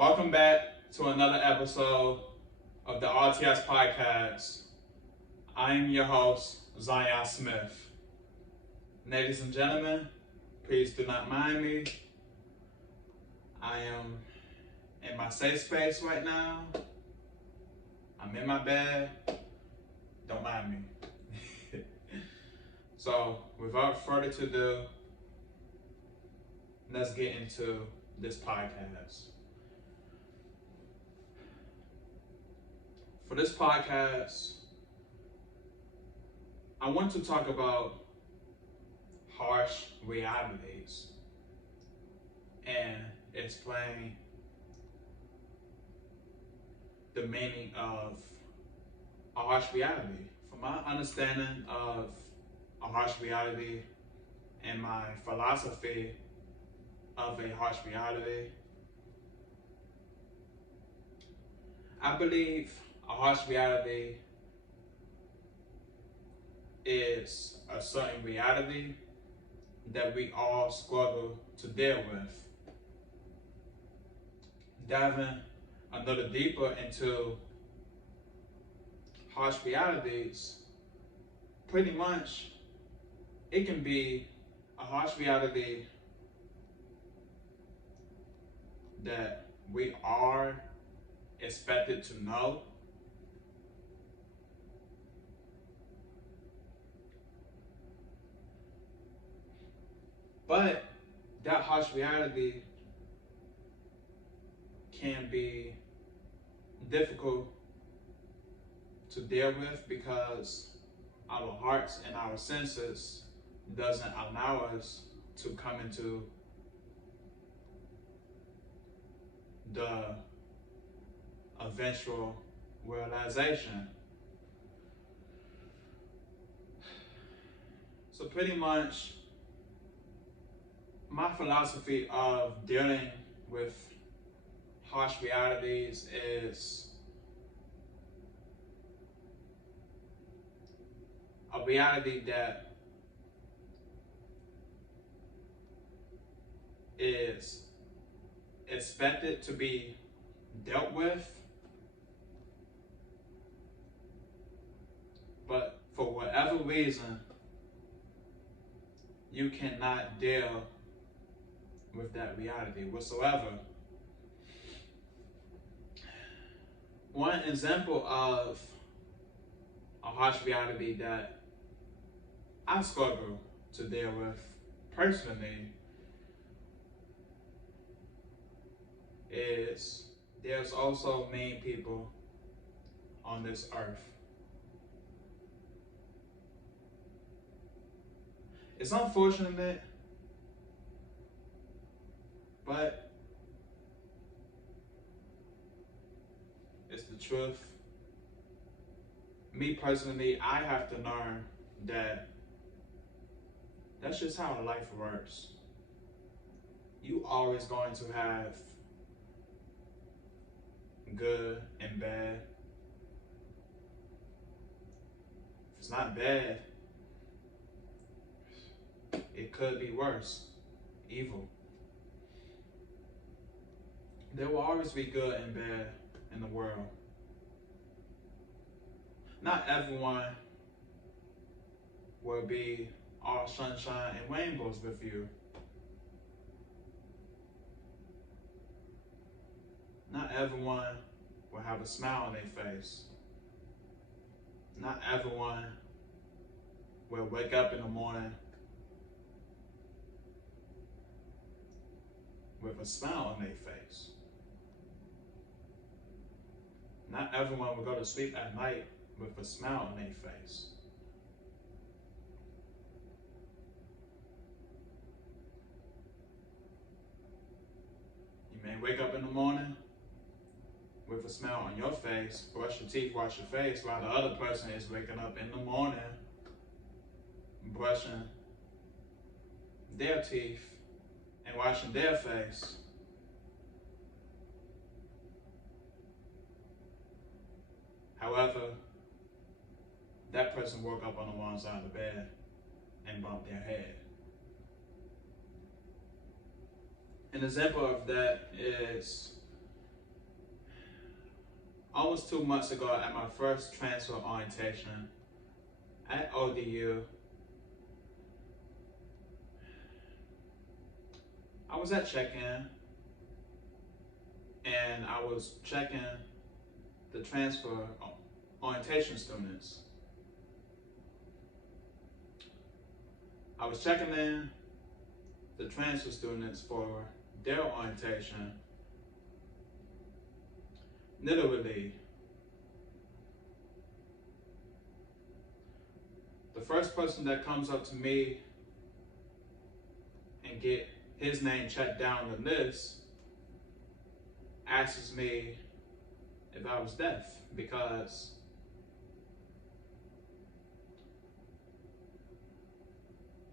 Welcome back to another episode of the RTS podcast. I am your host, Zion Smith. Ladies and gentlemen, please do not mind me. I am in my safe space right now. I'm in my bed. Don't mind me. So, without further ado, let's get into this podcast. For this podcast, I want to talk about harsh realities and explain the meaning of a harsh reality. From my understanding of a harsh reality and my philosophy of a harsh reality, I believe a harsh reality is a certain reality that we all struggle to deal with. Diving a little deeper into harsh realities, pretty much it can be a harsh reality that we are expected to know, but that harsh reality can be difficult to deal with because our hearts and our senses doesn't allow us to come into the eventual realization. So pretty much my philosophy of dealing with harsh realities is a reality that is expected to be dealt with, but for whatever reason, you cannot deal with that reality whatsoever. One example of a harsh reality that I struggle to deal with personally is there's also mean people on this earth. It's unfortunate, but it's the truth. Me personally, I have to learn that that's just how life works. You always going to have good and bad. If it's not bad, it could be worse, evil. There will always be good and bad in the world. Not everyone will be all sunshine and rainbows with you. Not everyone will have a smile on their face. Not everyone will wake up in the morning with a smile on their face. Not everyone will go to sleep at night with a smile on their face. You may wake up in the morning with a smile on your face, brush your teeth, wash your face, while the other person is waking up in the morning, brushing their teeth and washing their face. However, that person woke up on the wrong side of the bed and bumped their head. An example of that is almost 2 months ago at my first transfer orientation at ODU, I was at check-in and I was checking the transfer orientation students. I was checking in the transfer students for their orientation. Literally, the first person that comes up to me and get his name checked down the list asks me if I was deaf, because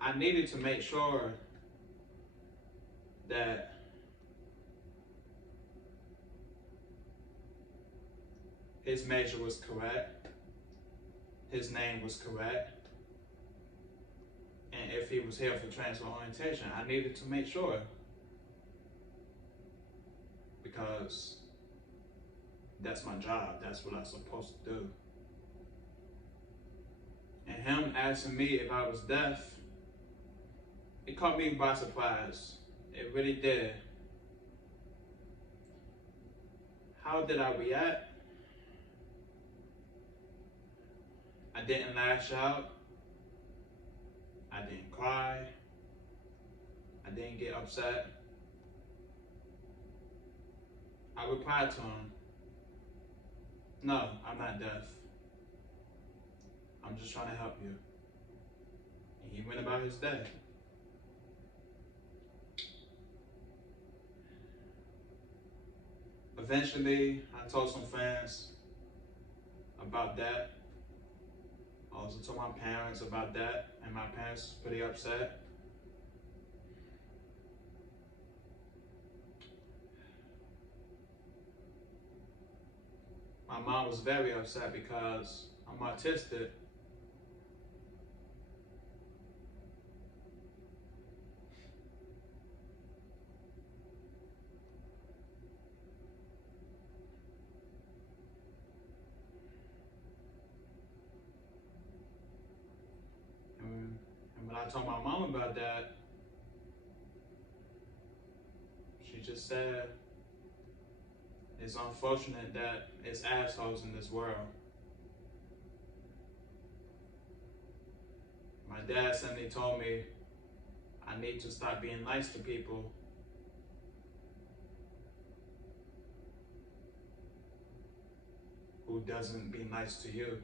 I needed to make sure that his major was correct, his name was correct, and if he was here for transfer orientation, I needed to make sure, because that's my job, that's what I'm supposed to do. And him asking me if I was deaf, it caught me by surprise. It really did. How did I react? I didn't lash out. I didn't cry. I didn't get upset. I replied to him, "No, I'm not deaf. I'm just trying to help you." And he went about his day. Eventually, I told some friends about that. I also told my parents about that, and my parents were pretty upset. My mom was very upset because I'm autistic. And when I told my mom about that, she just said, "It's unfortunate that it's assholes in this world." My dad suddenly told me I need to stop being nice to people who doesn't be nice to you.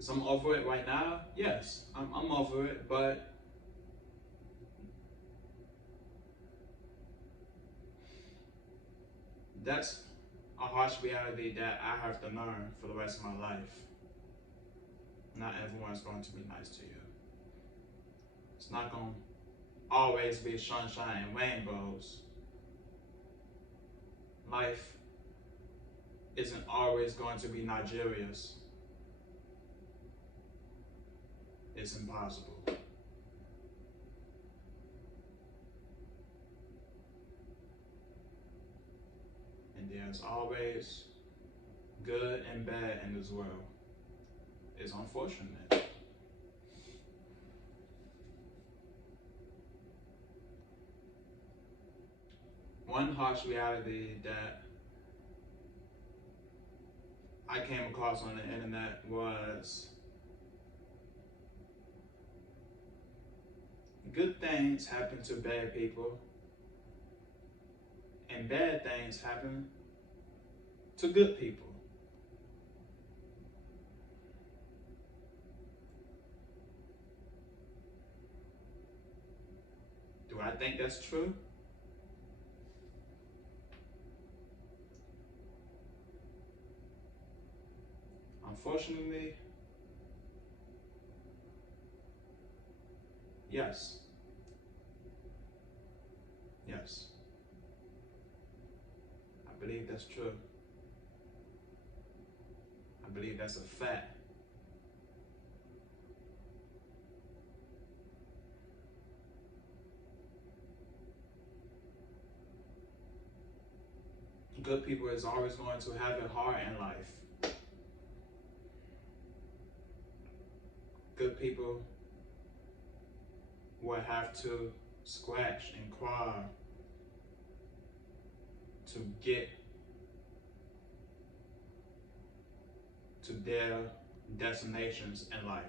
So I'm over it right now? Yes, I'm over it, but that's a harsh reality that I have to learn for the rest of my life. Not everyone's going to be nice to you. It's not going to always be sunshine and rainbows. Life isn't always going to be Nigeria's. It's impossible. And there's always good and bad in this world. It's unfortunate. One harsh reality that I came across on the internet was good things happen to bad people, and bad things happen to good people. Do I think that's true? Unfortunately, yes. Yes. I believe that's true. I believe that's a fact. good people is always going to have it hard in life. Good people will have to scratch and crawl to get to their destinations in life.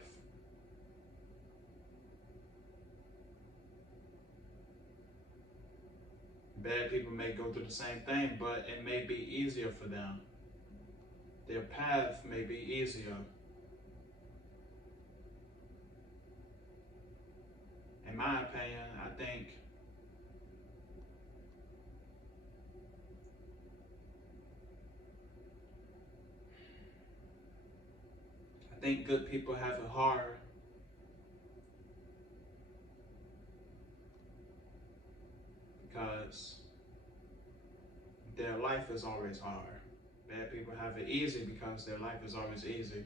Bad people may go through the same thing, but it may be easier for them. Their path may be easier. In my opinion, I think good people have it hard because their life is always hard. Bad people have it easy because their life is always easy.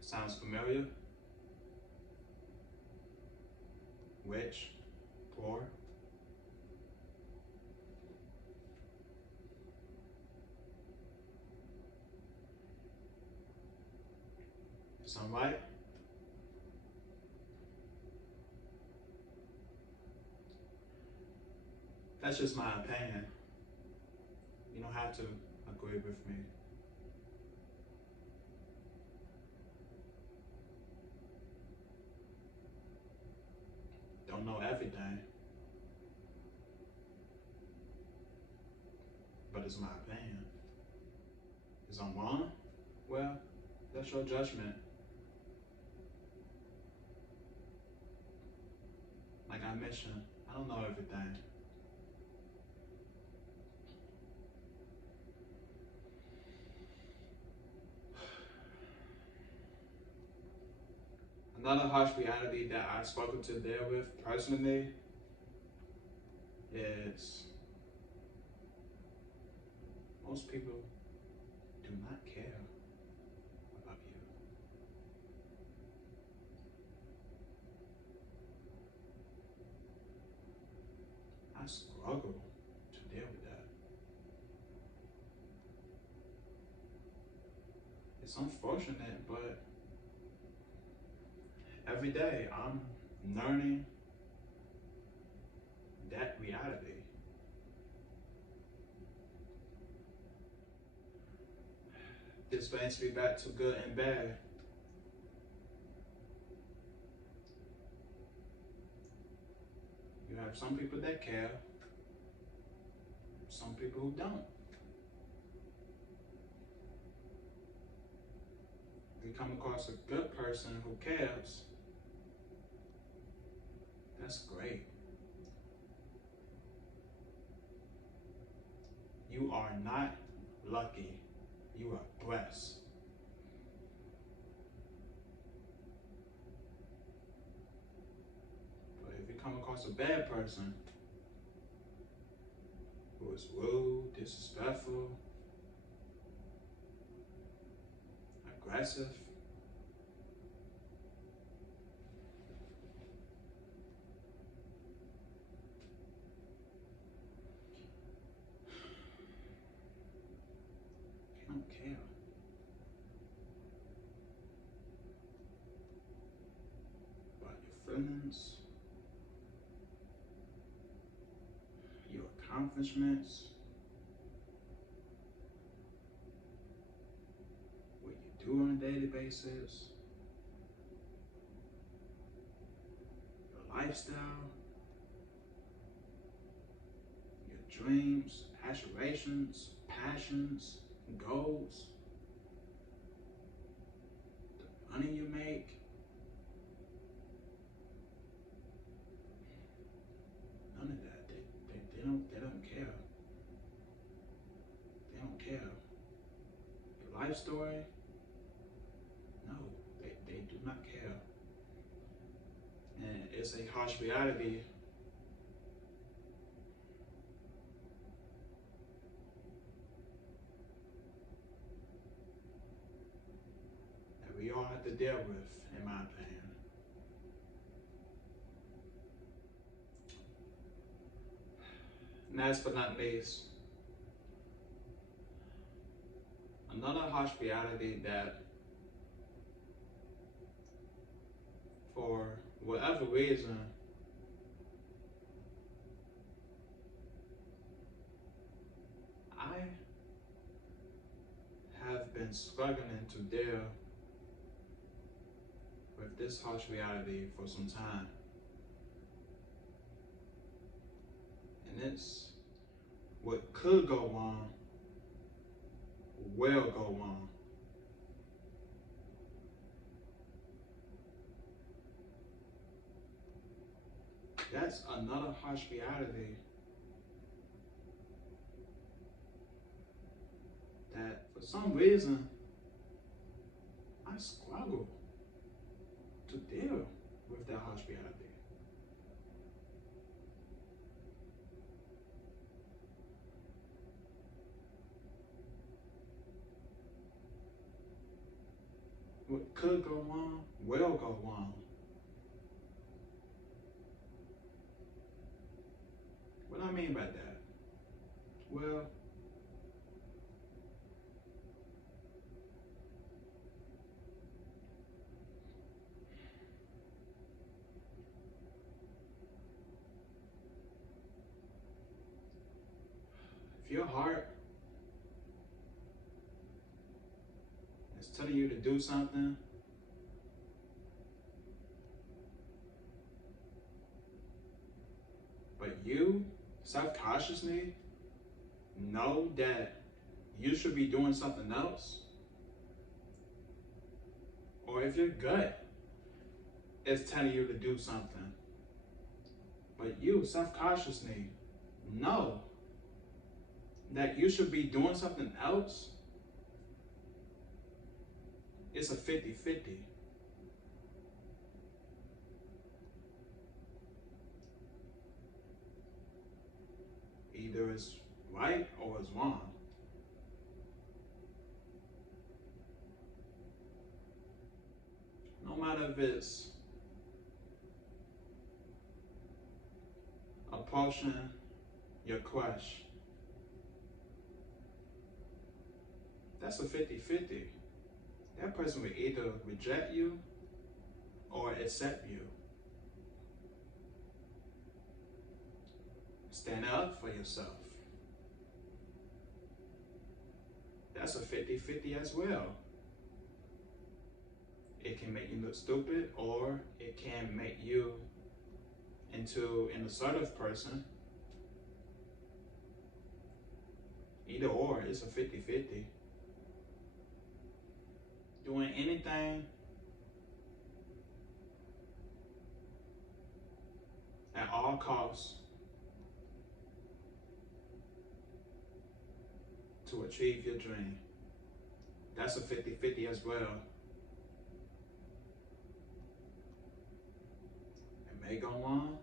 Sounds familiar? Rich, poor. Sound right? That's just my opinion. You don't have to agree with me. Don't know everything, but it's my opinion. Is I'm wrong? Well, that's your judgment. Like I mentioned, I don't know everything. Another harsh reality that I've spoken to deal with personally is most people do not care about you. I struggle to deal with that. It's unfortunate, but every day I'm learning that reality. This brings me back to good and bad. You have some people that care, some people who don't. If you come across a good person who cares, that's great. You are not lucky, you are blessed. But if you come across a bad person who is rude, disrespectful, aggressive, they don't care. About your feelings, your accomplishments, what you do on a daily basis, your lifestyle, your dreams, aspirations, passions, goals, the money you make. None of that. They don't care. They don't care. Your life story? No, they do not care. And it's a harsh reality. That we all have to deal with, in my opinion. last but not least, another harsh reality that for whatever reason, I have been struggling to deal with this harsh reality for some time. And it's what could go wrong will go wrong. That's another harsh reality that for some reason I struggle to deal with that harsh reality. What could go wrong will go wrong. What do I mean by that? Well, if your heart is telling you to do something, but you self-consciously know that you should be doing something else, or if your gut is telling you to do something, but you self-consciously know that you should be doing something else, it's a 50-50. Either it's right or it's wrong. No matter if it's approaching your crush, that's a 50-50. That person will either reject you or accept you. Stand up for yourself. That's a 50-50 as well. It can make you look stupid, or it can make you into an assertive person. Either or, it's a 50-50. Doing anything at all costs to achieve your dream. That's a 50-50 as well. It may go wrong.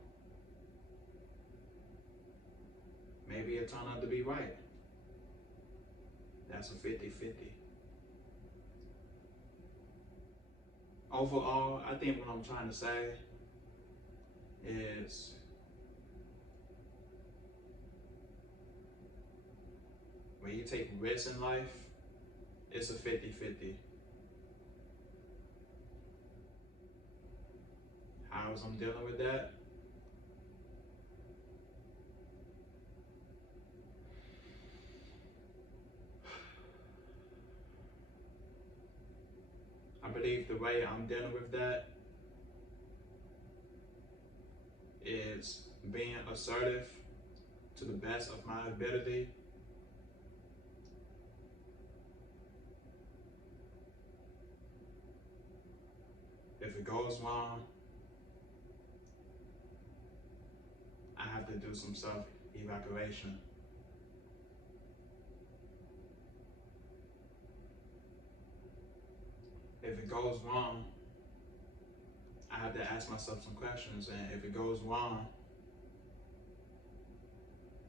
Maybe it turn out to be right. That's a 50-50. Overall, I think what I'm trying to say is when you take risks in life, it's a 50-50. How was I'm dealing with that? I believe the way I'm dealing with that is being assertive to the best of my ability. If it goes wrong, I have to do some self-evaluation. If it goes wrong, I have to ask myself some questions, and if it goes wrong,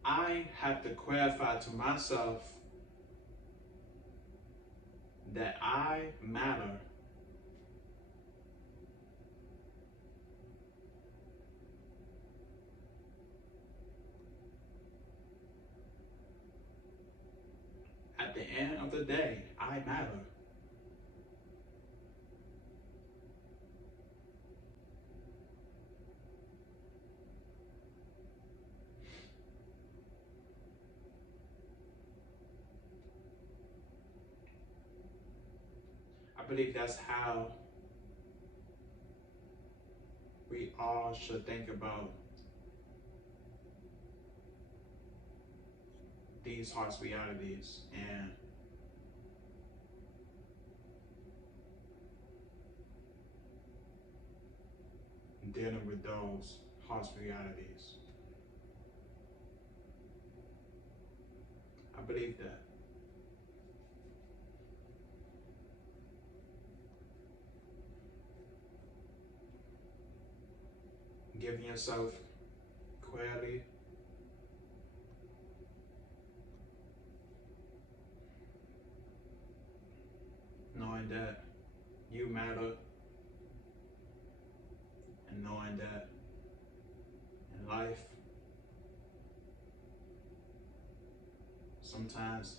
I have to clarify to myself that I matter. the end of the day, I matter. I believe that's how we all should think about these harsh realities and dealing with those harsh realities. I believe that. Giving yourself clarity, knowing that you matter, and knowing that in life, sometimes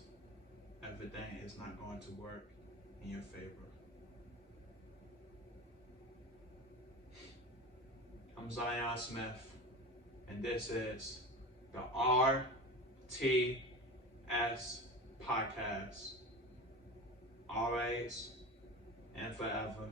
everything is not going to work in your favor. I'm Zion Smith, and this is the RTS podcast. Always and forever.